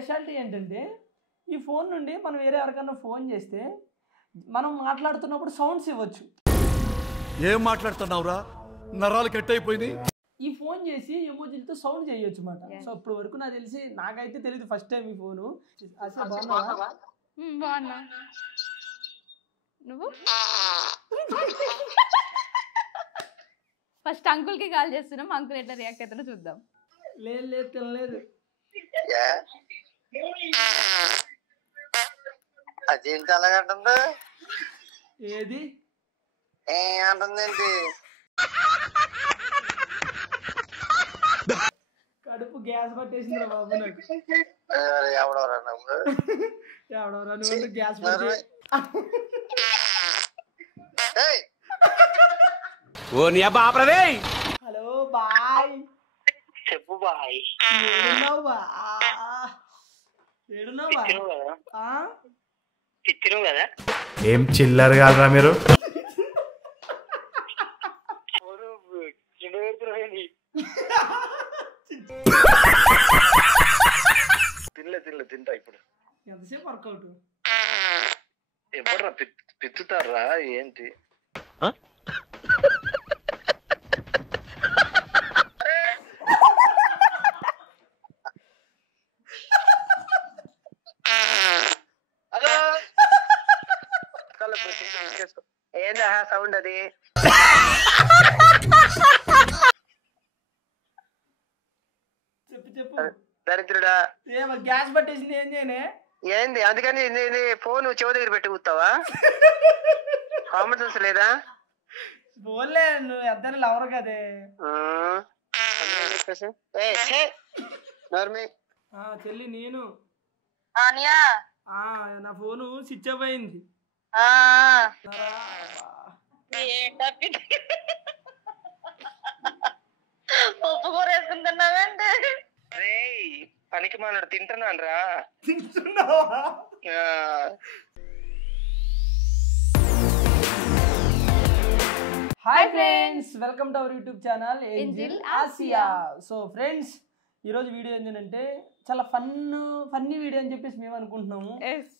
Speciality ఏంటంటే ఈ phone నుండి మనం వేరే ఎవరికైనా ఫోన్ చేస్తే మనం మాట్లాడుతున్నప్పుడు సౌండ్స్ ఇవ్వచ్చు. ఏం మాట్లాడుతున్నావురా? నరాలు కట్ అయిపోయింది. ఈ ఫోన్ చేసి ఎమోజీలతో సౌండ్ చేయొచ్చు అన్నమాట. సో ఇప్పుడు వరకు నాకు తెలిసి నాకైతే తెలియదు ఫస్ట్ టైం ఈ ఫోను. అసలు బాగున్నావా? బాగున్నా. నువ్వు ఫస్ట్ అంకుల్ కి కాల్ చేస్తున్నాం. అంకుల్ ఎట్లా రియాక్ట్ అవుతాడో చూద్దాం. లేదు లేదు తినలేదు. అదేంటి అలాగంటుంది? ఏది ఏమంటుందేంటి? కడుపు గ్యాస్ పట్టేసిందిరా బాబు నాకు. ఎవడవరా నువ్వు? ఎవడవరా నువ్వు? గ్యాస్ పట్టి హలో బాయ్. చెప్పు బాయ్. ఏడున్నావు బా? ఏడున్నావు బా? తిచ్చినావు కదా? ఏం చిల్లర్ కాదురా మీరు? తింటా ఇప్పుడు. ఎంతసేపు వర్కౌట్? ఎప్పుడురా పిచ్చుతారా ఏంటి? ఏందా సౌండ్ అది? చెప్పు చెప్పు. దరిద్రుడా, గ్యాస్ పట్టేసింది ఏం చేయనే? ఏంది? అందుకని ఫోన్ చెవు దగ్గర పెట్టి కూతావా? కామన్ సెన్స్ లేదా? పోలే నువ్వు ఎంత లవరు కదే. చెల్లి నేను నా ఫోను స్విచ్ ఆఫ్ అయింది. ఒప్పుకోరేసుకుంటున్నావేంటి? పనికి మానాడు తింటున్నాను రా. Hi friends, welcome to our YouTube channel angel Asia. So friends, ఈరోజు వీడియో ఏంటంటే చాలా ఫన్నీ వీడియో అని చెప్పేసి మేము అనుకుంటున్నాము.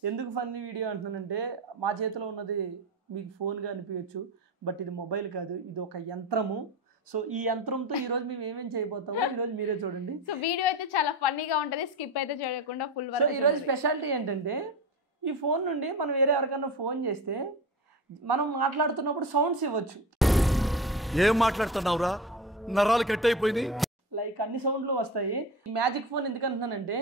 ఎందుకు ఫన్నీ వీడియో అంటున్నానంటే మా చేతిలో ఉన్నది మీకు ఫోన్గా అనిపించచ్చు, బట్ ఇది మొబైల్ కాదు, ఇది ఒక యంత్రము. సో ఈ యంత్రంతో ఈరోజు మేము ఏమేం చేయబోతామో ఈరోజు మీరే చూడండి. సో వీడియో అయితే చాలా ఫన్నీగా ఉంటుంది, స్కిప్ అయితే చేయకుండా ఫుల్ వరకు. సో ఈరోజు స్పెషాలిటీ ఏంటంటే ఈ ఫోన్ నుండి మనం వేరే ఎవరికైనా ఫోన్ చేస్తే మనం మాట్లాడుతున్నప్పుడు సౌండ్స్ ఇవ్వచ్చు. ఏం మాట్లాడుతున్నావురా? నరాలు కట్ అయిపోయింది. లైక్ అన్ని సౌండ్లు వస్తాయి. ఈ మ్యాజిక్ ఫోన్ ఎందుకంటున్నానంటే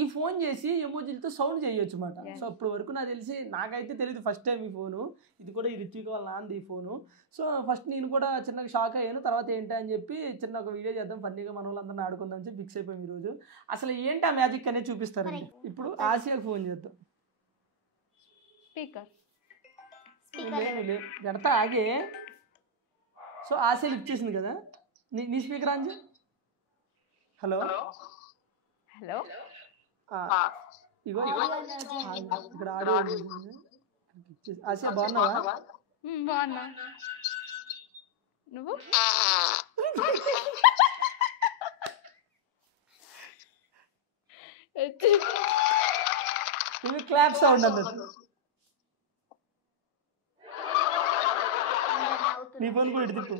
ఈ ఫోన్ చేసి ఎమోజీలతో సౌండ్ చేయొచ్చు అన్నమాట. సో ఇప్పుడు వరకు నాకు తెలిసి నాకైతే తెలియదు ఫస్ట్ టైం ఈ ఫోను. ఇది కూడా ఈ రిత్విక్ వాళ్ళ నాన్నది ఈ ఫోను. సో ఫస్ట్ నేను కూడా చిన్నగా షాక్ అయ్యాను. తర్వాత ఏంటి అని చెప్పి చిన్న ఒక వీడియో చేద్దాం, ఫన్నీగా మన వాళ్ళందరినీ ఆడుకుందాం అని చెప్పి ఫిక్స్ అయిపోయాం ఈరోజు. అసలు ఏంటి ఆ మ్యాజిక్ అనేది చూపిస్తారండి. ఇప్పుడు ఆసియాకి ఫోన్ చేద్దాం. స్పీకర్ పెడతా ఆగే. సో ఆసియా లిఫ్ట్ చేసింది కదా, నీ స్పీకర్ ఆన్ చేయి. హలో హలో, ఇగో ఇక్కడ ఆడియో. ఆసియా బాగున్నావా? బాగున్నా. నువ్వు ఇది క్లాప్ సౌండ్ అన్నట్టు. నీ ఫోన్ కూడా ఇటు తిప్పు.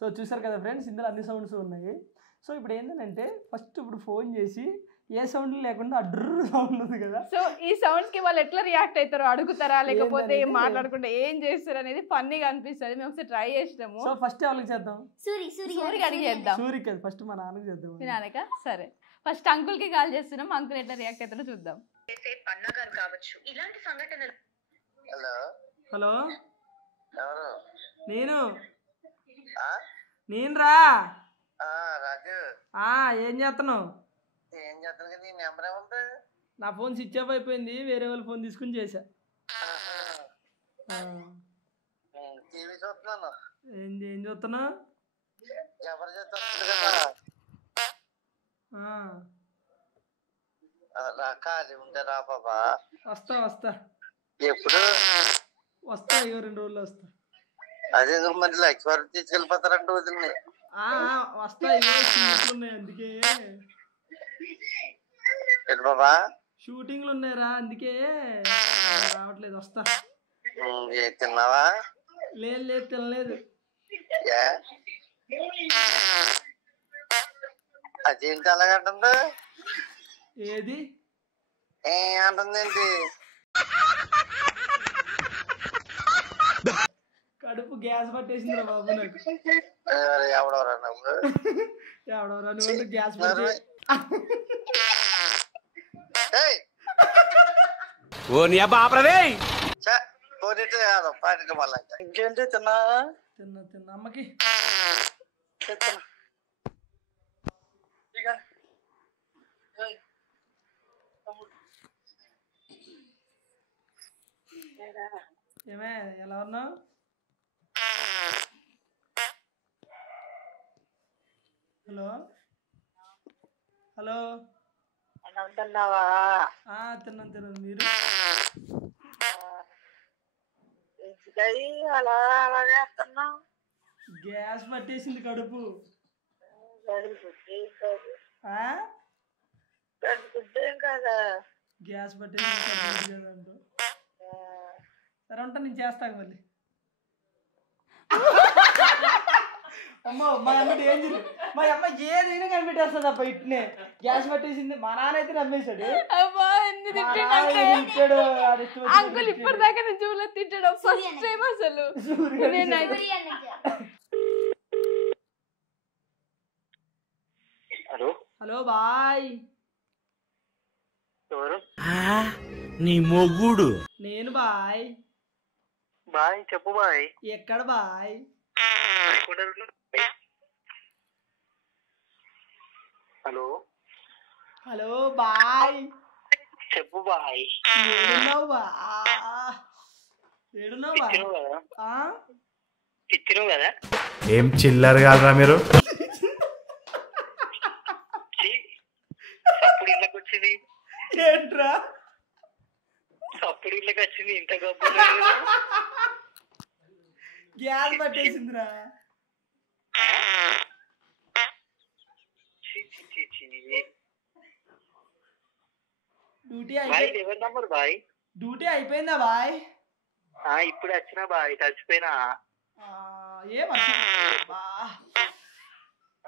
సో చూసారు కదా ఫ్రెండ్స్, ఇందులో అన్ని సౌండ్స్ ఉన్నాయి. సో ఇప్పుడు ఏంటంటే ఫస్ట్ ఇప్పుడు ఫోన్ చేసి ఏ సౌండ్ లేకుండా అడ్రర్ సౌండ్ ఉంది కదా. సో ఈ సౌండ్స్ కి వాళ్ళు ఎట్లా రియాక్ట్ అవుతారో, అడుగుతారా లేకపోతే మాట్లాడుకుంటే ఏం చేస్తారు అనేది ఫన్నీగా అనిపిస్తుంది. మేము ఒకసారి ట్రై చేసినాము. సో ఫస్ట్ ఎవరికి చేద్దాం? సూరికి అడిగి చేద్దాం. సూరికి కాదు, ఫస్ట్ మా నాన్నకి చేద్దాం. మీ నాన్నక? సరే, ఫస్ట్ అంకుల్ కి కాల్ చేస్తున్నాం. అంకుల్ ఎట్లా రియాక్ట్ అవుతారో చూద్దాం. హలో హలో, ఎవరు? నేను రా. రాజు, ఏం చేస్తున్నావు? ఏం చేస్తాను? నీ నెంబర్ ఏముంది? నా ఫోన్ స్విచ్ ఆఫ్ అయిపోయింది, వేరే వాళ్ళ ఫోన్ తీసుకుని చేశా. టీవీ చూస్తున్నాను. ఏం చూస్తున్నావు? జబర్దస్త్ వస్తుంది కదా, ఖాళీ ఉంటే రా బాబా. వస్తా ఎప్పుడు వస్తా? ఇగో 2 రోజుల్లో వస్తా. అదే మరి లక్ష్మీ తీసుకెళ్ళిపోతారంట వదిలిని. వస్తా షూట్లు ఉన్నాయి అందుకే. బాబా షూటింగ్లు ఉన్నాయరా అందుకే రావట్లేదు. వస్తా. తిన్నావా? లేదు తినలేదు. అదేంటి అలాగంటుంది? ఏది అంటుంది ఏంటి? కడుపు గ్యాస్ పట్టేసిందిరా బాబు నాకు. ఎవడవరా నువ్వు? ఎవడవరా నువ్వు? గ్యాస్ పట్టి ఇంకేంటి తిన్నా? తిన్నా అమ్మకి. ఏమే ఎలా ఉన్నావు? హలో తిన్నావా? తిన్నాను. మీరు? అలా చేస్తున్నావు. గ్యాస్ పట్టేసింది కడుపు. కదా గ్యాస్ పట్టేసింది కదంటూ. సరే ఉంటా, నేను చేస్తాను మళ్ళీ. అమ్మో మా అమ్మ డేంజర్. మా అమ్మ ఏదైనా కనిపెట్టేస్తుంది అబ్బా ఇట్నే. గ్యాస్ పట్టేసింది. మా నాన్న అయితే నమ్మేశాడు. అంకుల్ ఇప్పటిదాకా నేను చూడలేదు తిట్టడం. ఫస్ట్ టైం అసలు. హలో బాయ్. ఎవరు? నీ మొగుడు. నేను బాయ్. బాయ్ చెప్పు బాయ్. ఎక్కడ బాయ్? హలో హలో బాయ్ చెప్పు బాయ్. ఏడున్నావు బా? ఏడున్నావు బా? ఇచ్చినావు కదా. ఏం చిల్లర కాదురా మీరు? అప్పుడు ఇళ్ళకి వచ్చింది. ఏంట్రా అప్పుడు ఇళ్ళకి వచ్చింది. ఇంత గబ్బు గ్యాస్ పట్టేసిందిరా. డ్యూటీ అయిపోయింది. ఎవరి నంబర్ బాయ్? డ్యూటీ అయిపోయిందా బాయ్? ఇప్పుడు వచ్చినా బాయ్. చచ్చిపోయినా.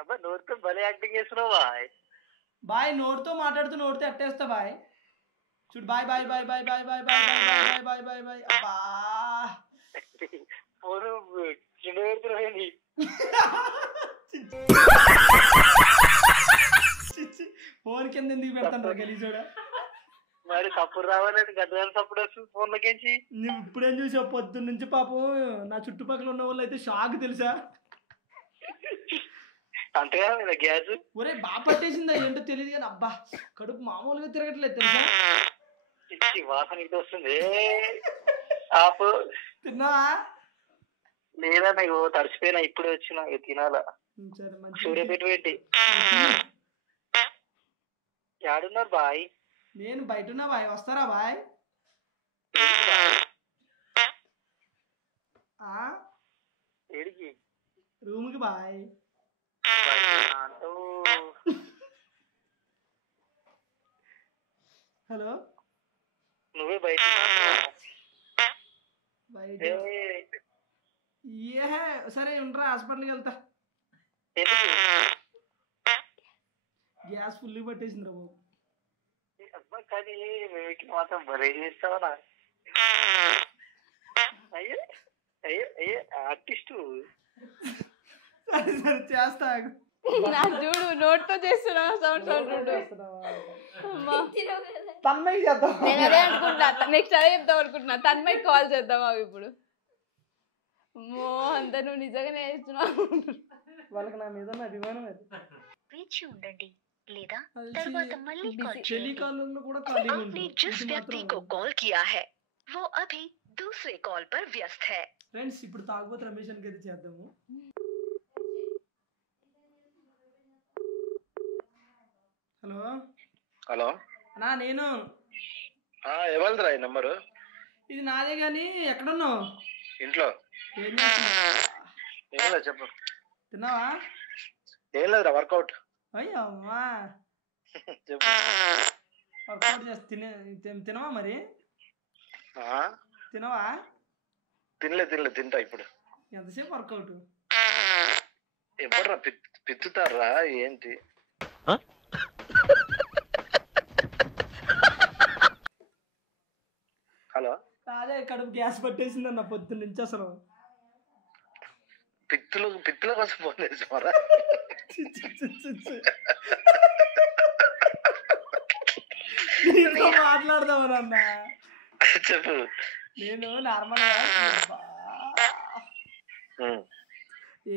అబ్బా నోటితో భలే యాక్టింగ్ చేస్తున్నావు బాయ్. బాయ్ నోటితో మాట్లాడుతూ నోటితో ఎట్టేస్తా బాయ్. చూడు బాయ్ బాయ్ బాయ్ బాయ్ బాయ్ బాయ్ బాయ్ బాయ్ బాయ్ బాయ్ బాయ్. అబ్బా చిన్న పెడుతున్నాయి. ఫోన్ కింద ఎందుకు పెడతాను రా గలీజోడా? మరి తప్పుడు రావాలని గడ్డలు తప్పుడు వస్తుంది ఫోన్లకించి. నువ్వు ఇప్పుడేం చూసావు? పొద్దున్న నుంచి పాపం నా చుట్టుపక్కల ఉన్న వాళ్ళు అయితే షాక్ తెలుసా. అంతేగా గ్యాస్ ఒరే బాగా పట్టేసిందా ఏంటో తెలియదు కానీ అబ్బా కడుపు మామూలుగా తిరగట్లేదు తెలుసా. వాసన ఇటు వస్తుంది. ఆపు. తిన్నావా? లేదా నాకు తడిచిపోయినా. ఇప్పుడే వచ్చిన తినాలా. సరే మంచి. సూర్యపేట పెట్టి యాడున్నారు బాయ్? నేను బయట ఉన్నా బాయ్. వస్తారా బాయ్? ఏడికి? రూమ్కి బాయ్. హలో నువ్వే బయట బయట సరే ఉండరా హాస్పిటల్కి వెళ్తా. గ్యాస్ ఫుల్ పట్టేసిందిరా బాబు. కానీ మాత్రం భలే చేస్తావా? అయ్యే అయ్యే అయ్యే ఆర్టిస్టు. సరే సరే చేస్తా. చూడు నోట్తో చేస్తున్నావు సౌండ్ తన్మయ్య చేద్దాం. నేను అదే అనుకుంటున్నా. నెక్స్ట్ అదే చెప్తాం అనుకుంటున్నా. తన్మయ్య కాల్ చేద్దామా ఇప్పుడు? అంత నువ్వు నిజంగానే చేస్తున్నావు. వాళ్ళకి నా మీద అభిమానం. వేచి ఉండండి లేదా తర్వాత మళ్ళీ కాల్ చేయండి. టెలికాలింగ్ కూడా ఖాళీగా आपने ఉంటుంది. जिस व्यक्ति को कॉल किया है वो अभी दूसरे कॉल पर व्यस्त है. ఫ్రెండ్స్ ఇప్పుడు తాగుబోతు రమేష్ అని అయితే చేద్దాము. హలో హలో అన్నా నేను. ఎవరిదిరా ఈ నంబరు? ఇది నాదే కానీ ఎక్కడున్నావు? ఇంట్లో. ఏం చేస్తున్నావు? ఏం లేదు చెప్పు. తిన్నావా? ఏం లేదురా వర్కౌట్. అయ్యమ్మా చెప్పు. వర్కౌట్ చేసి తినవా మరి? తినవా? తినలే తింటా ఇప్పుడు. ఎంతసేపు వర్కౌట్? ఎప్పుడురా పిచ్చుతారా ఏంటి? హలో, అదే కడుపు గ్యాస్ పట్టేసింది అన్న పొద్దున్న నుంచి అసలు. పిత్తుల కోసం ఫోన్ చేసామరా? మాట్లాడదామన్న. చెప్పు. నేను నార్మల్గా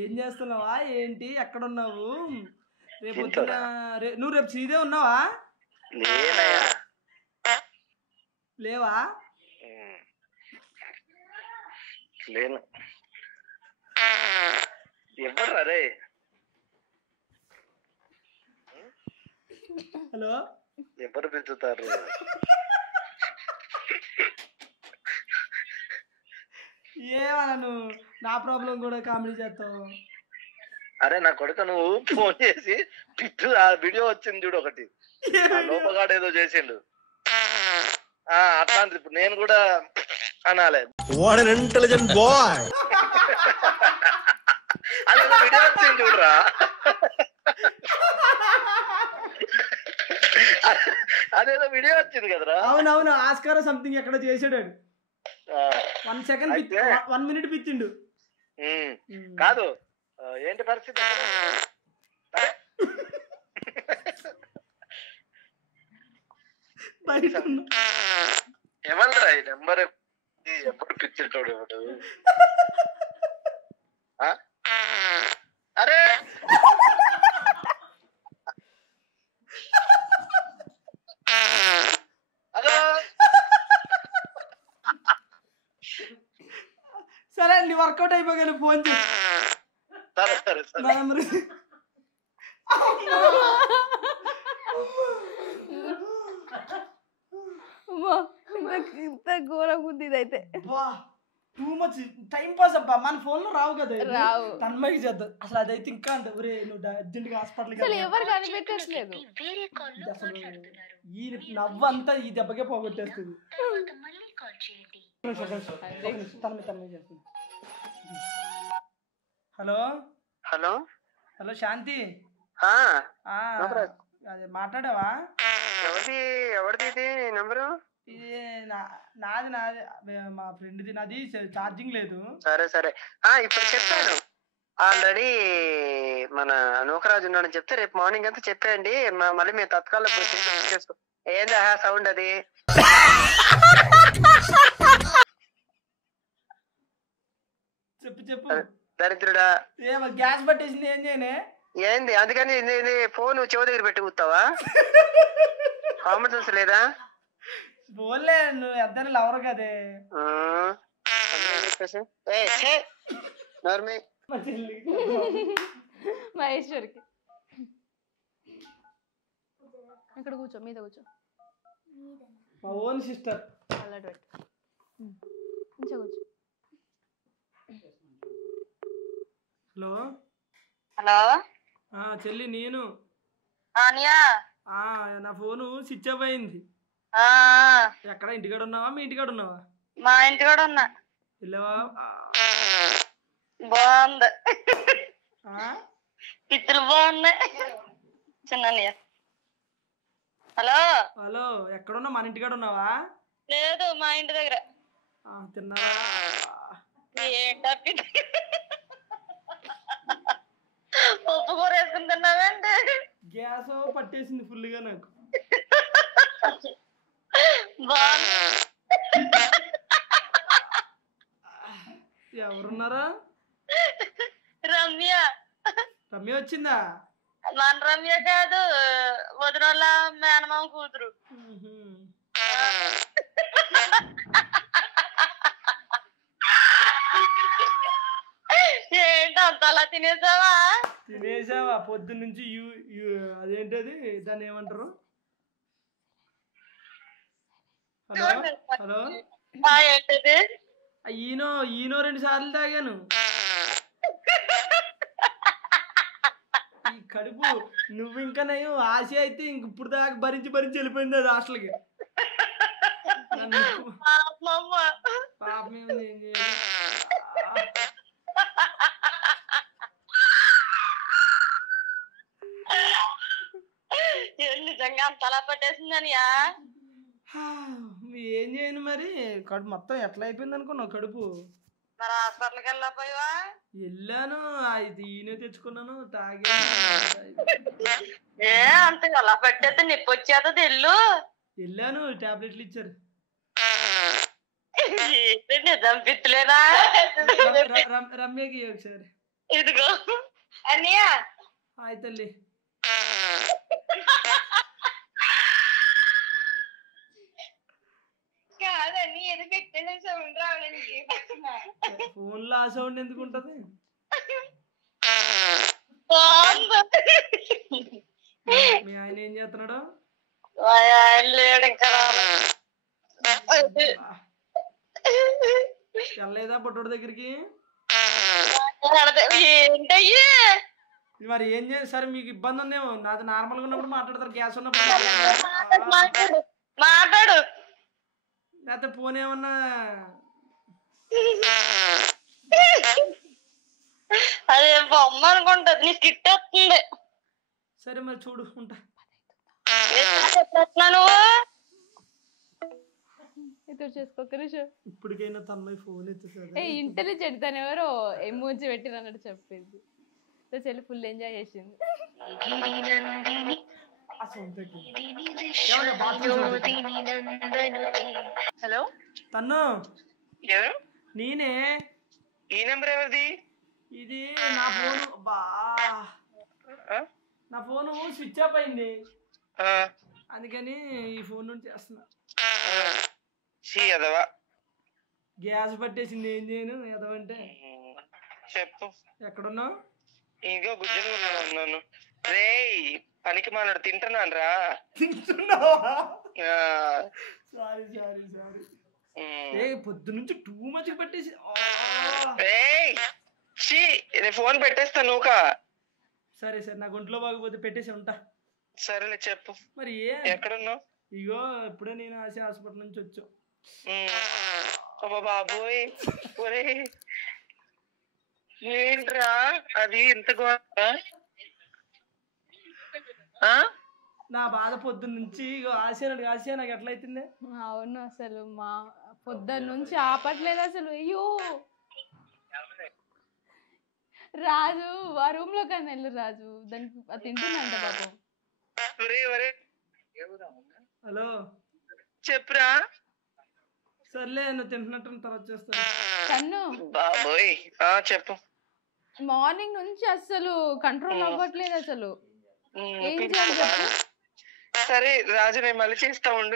ఏం చేస్తున్నావా ఏంటి, ఎక్కడున్నావు? రేపు పొద్దున్న నువ్వు రేపు శ్రీదే ఉన్నావా? లేవా? లేను. ఎవరు రే? హలో, ఎవరు పెంచుతారు? ఏమన్నా నువ్వు నా ప్రాబ్లం కూడా కామెడీ చేస్తావు. అరే నా కొడుక, నువ్వు ఫోన్ చేసి పిచ్చు ఆ వీడియో వచ్చింది చూడు ఒకటి, లోపగాడు ఏదో చేసిండు అట్లాంటిది ఇప్పుడు నేను కూడా అనాలే. Intelligent boy. అదేదో వీడియో వచ్చింది చూడరా, అదేదో వీడియో వచ్చింది కదరా. అవునవును, ఆస్కార్ సంథింగ్ ఎక్కడ చేసాడు. 1 సెకండ్ 1 మినిట్ పిచ్చిండు. కాదు ఏంటి పరిస్థితి? ఎవరు ఈ నెంబర్ ఎప్పుడు పిచ్చేటోడు ఎవడు? అరే హలో, సరే అండి, వర్కౌట్ అయిపోగానే ఫోన్ చేయి. సరే సరే సరే. నా నెంబర్ ఇంత ఘోరంగా ఉంది ఇదైతే. టూ మచ్ టైం పాస్ అబ్బా. మన ఫోన్ లో రావు కదా, రావు. తన్మయ్య చేద్దాం అసలు. అదైతే ఇంకా అంటే ఒరే నువ్వు అర్జెంట్ గా హాస్పిటల్కి అసలు ఎవరు కనిపెట్టట్లేదు. వేరే కాల్ లో అసలు మాట్లాడుతున్నారు. ఈ నవ్వు అంతా ఈ దెబ్బకే పోగొట్టేస్తుంది. తర్వాత మళ్ళీ కాల్ చేయండి. తన్మయ్య చేస్తుంది. హలో హలో హలో శాంతి, అదే మాట్లాడావా? ఎవరిది ఇది నెంబరు? ఇది నాది మా ఫ్రెండ్ది. నాది ఛార్జింగ్ లేదు. సరే సరే, ఇప్పుడు చెప్పాను ఆల్రెడీ. మన నూకరాజు ఉన్నాడని చెప్తే రేపు మార్నింగ్ అంతా చెప్పేయండి, మళ్ళీ మేము తత్కాల ఏంది సౌండ్ అది? చెప్పు చెప్పు. దరిద్రుడా, గ్యాస్ పట్టేసింది, ఏం చేయనే? ఏంది అందుకని ఫోన్ చెవు దగ్గర పెట్టి కూతావా? కామన్ సెన్స్ లేదా? పోలే, నువ్వు ఎంత లవరు కదే. మహేశ్వరికి ఇక్కడ కూర్చో, మీద కూర్చో. మా ఓన్ సిస్టర్. అలర్ట్ పెట్టు, కొంచెం కూర్చో. హలో హలో చెల్లి, నేను నా ఫోను స్విచ్ ఆఫ్ అయింది. ఎక్కడ ఇంటికాడ ఉన్నావా? మీ ఇంటికాడ ఉన్నావా? మా ఇంటికాడ ఉన్నా. వెళ్ళావా? బాగుంది, పిత్తులు బాగున్నాయి. చిన్న హలో హలో, ఎక్కడున్నా? మన ఇంటికాడ ఉన్నావా? లేదు, మా ఇంటి దగ్గర. తిన్నావా? ఏంటా పప్పు కూర వేసుకుని తిన్నావేంటి? గ్యాస్ పట్టేసింది ఫుల్ గా నాకు. ఎవరున్నారా? రమ్య. రమ్య వచ్చిందా? మన రమ్య కాదు, వదినోళ్ళ మేనమామ కూతురు. ఏంటి అంత అలా తినేసావా? తినేసావా? పొద్దున్న నుంచి అదేంటది, దాన్ని ఏమంటారు? హలో హలో, ఏంటది? ఈనో 2 సార్లు తాగాను. ఈ కడుపు నువ్వు ఇంకా నయం. ఆశ అయితే ఇంక ఇప్పుడు దాకా భరించి వెళ్ళిపోయింది అది హాస్టల్కి. పాపం ఏం చేయాలి. నిజంగా అంతలా పట్టేసిందని ఏం చేయను మరి. కడుపు మొత్తం ఎట్లా అయిపోయింది అనుకున్నావు కడుపు. మరి హాస్పిటల్కి వెళ్ళకపోయావా? వెళ్ళాను, అది ఈయన తెచ్చుకున్నాను, తాగాను. అంత ఎలా పట్టేస్తే నొప్పి వచ్చేది ఇల్లు. వెళ్ళాను, టాబ్లెట్లు ఇచ్చారు. నిజం పిత్తులేనా? రమ్యకి ఒకసారి ఇదిగో అన్నయ్య. హాయ్ తల్లి. కాదని ఏది పెట్టిన సౌండ్ రావడానికి ఫోన్ లో ఆ సౌండ్ ఎందుకు ఉంటది? మీ ఆయన ఏం చేస్తున్నాడు? లేడు ఇంకా వెళ్ళలేదా బొట్టోడి దగ్గరికి? ఏంటయ్యే మరి ఏం చేయాలి? సరే మీకు ఇబ్బంది ఉందేమో. నాది నార్మల్గా ఉన్నప్పుడు మాట్లాడతారు, గ్యాస్ ఉన్నప్పుడు మాట్లాడు. లేకపోతే ఫోన్ ఏమన్నా అదే బొమ్మ అనుకుంటది. నీ కిట్ వస్తుంది. సరే మరి చూడు, ఉంటా. ఇప్పటికైనా తనలో ఫోన్ ఎత్తుతుంది. ఇంటెలిజెంట్ తను ఎవరో ఎమోజీ పెట్టిన అన్నట్టు చెప్పింది. చెల్లి ఫుల్ ఎంజాయ్ చేసింది. హలో తన్ను, ఎవరు? నేనే. ఈ నెంబర్ ఎవరిది? ఇది నా ఫోను. నా ఫోను స్విచ్ ఆఫ్ అయింది, అందుకని ఈ ఫోన్ నుంచి చేస్తున్నా. గ్యాస్ పట్టేసింది, ఏం చేయను ఎదవంటే. చెప్పు. ఎక్కడున్నావు? ఇంకో గుజ్జులు ఉన్నాను. రే పనికి మాట్లాడు, తింటున్నాను రా. సారీ పొద్దు నుంచి టూ మచ్ పట్టేసి. ఫోన్ పెట్టేస్తా నువ్వు. సరే నాకు ఒంట్లో బాగపోతే పెట్టేసి ఉంటా. సరేలే చెప్పు. మరి ఎక్కడున్నావు? ఇగో ఇప్పుడే నేను ఆశ హాస్పిటల్ నుంచి వచ్చా. బాబోయ్ ఏంట్రా అది ఇంత గోరా? నా బాధ పొద్దున్న నుంచి ఆశ నాకు ఎట్లా అవుతుంది? అవును, అసలు మా పొద్దున్న నుంచి ఆపట్లేదు అసలు. అయ్యో రాజు ఆ రూమ్ లో కానీ వెళ్ళు రాజు, దానికి అది తింటుందంట పాపం. హలో చెప్పురా. సర్లే, నువ్వు తింటున్నట్టు తర్వాత చేస్తాను. తన్ను బాబోయ్ చెప్పు. మార్నింగ్ నుంచి అసలు కంట్రోల్ అవ్వట్లేదు అసలు. ఏం చేయాలి చెప్పు. సరే రాజు, నేను మళ్ళీ చేస్తా ఉండు.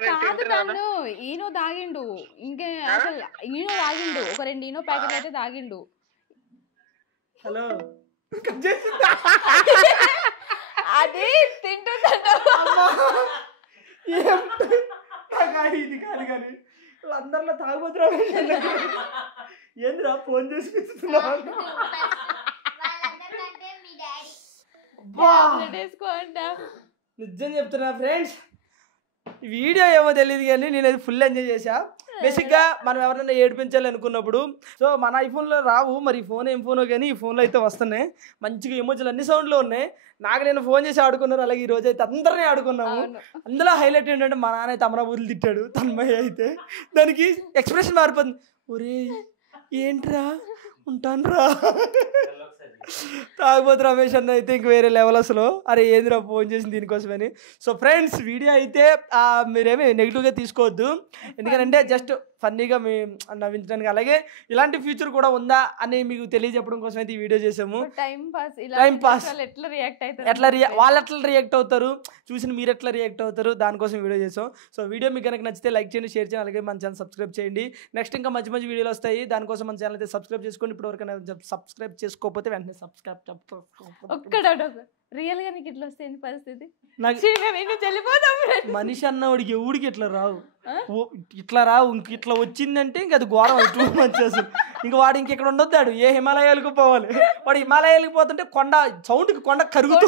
తన్ను ఈనో తాగిండు, ఇంకా అసలు ఈనో తాగిండు, ఒక 2 ఈనో ప్యాకెట్ అయితే తాగిండు. హలో, అది తింటుందంట. ఇది కాదు కానీ వాళ్ళందరిలో తాగుబోతురా. ఏందిరా ఫోన్ చేసి నిజం చెప్తున్నా ఫ్రెండ్స్, ఈ వీడియో ఏమో తెలియదు కానీ నేను అది ఫుల్ ఎంజాయ్ చేశా. బేసిక్గా మనం ఎవరైనా ఏడిపించాలి అనుకున్నప్పుడు సో మన ఐఫోన్లో రావు, మరి ఈ ఫోన్ ఏం ఫోనో కానీ ఈ ఫోన్లో అయితే వస్తున్నాయి. మంచిగా ఎమోజీలు అన్ని సౌండ్లో ఉన్నాయి. నేను ఫోన్ చేసి ఆడుకున్నారు, అలాగే ఈ రోజు అయితే అందరినీ ఆడుకున్నాము. అందులో హైలైట్ ఏంటంటే మా నాన్న అయితే అమరాబూతులు తిట్టాడు, తన్మయ్య అయితే దానికి ఎక్స్ప్రెషన్ మారిపోతుంది. ఒరే ఏంట్రా ఉంటాను రా. తాగుబోతు రమేష్ అన్న అయితే ఇంక వేరే లెవెల్ అసలు. అరే ఏందిరా ఫోన్ చేసింది దీనికోసమని. సో ఫ్రెండ్స్, వీడియో అయితే మీరేమీ నెగిటివ్గా తీసుకోవద్దు, ఎందుకంటే జస్ట్ ఫన్నీగా నవ్వించడానికి, అలాగే ఇలాంటి ఫ్యూచర్ కూడా ఉందా అని మీకు తెలియజెప్పడం కోసం అయితే ఈ వీడియో చేసాము. టైం పాస్ వాళ్ళు ఎట్లా రియాక్ట్ అవుతారు చూసి మీరు ఎట్లా రియాక్ట్ అవుతారు దానికోసం వీడియో చేసాం. సో వీడియో మీకు కనుక నచ్చితే లైక్ చేయండి, షేర్ చేయండి, అలాగే మన ఛానల్ సబ్స్క్రైబ్ చేయండి. నెక్స్ట్ ఇంకా మంచి వీడియోలు వస్తాయి, దానికోసం మన ఛానల్ అయితే సబ్స్క్రైబ్ చేసుకోండి. ఇప్పటివరకు సబ్స్క్రైబ్ చేసుకోకపోతే వెంటనే సబ్స్క్రైబ్ ఒక్కడో రియల్ గా నీకు ఇట్లా వస్తే ఏంటి పరిస్థితి? నాకు చెల్లిపోతాం. మనిషి అన్నవాడికి ఎవడికి ఇట్లా రావు, ఇట్లా రావు. ఇంక ఇట్లా వచ్చిందంటే ఇంక అది ఘోరం. టూ మంత్స్ అసలు ఇంక వాడు ఇంకెక్కడ ఉండొద్దాడు, ఏ హిమాలయాలకు పోవాలి. వాడు హిమాలయాలకు పోతుంటే సౌండ్కి కొండ కరుగుతూ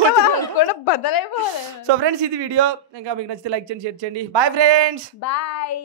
కూడా బద్దలైపోవాలి. సో ఫ్రెండ్స్, ఇది వీడియో. ఇంకా మీకు నచ్చితే లైక్ చేయండి, షేర్ చేయండి. Bye friends. బాయ్.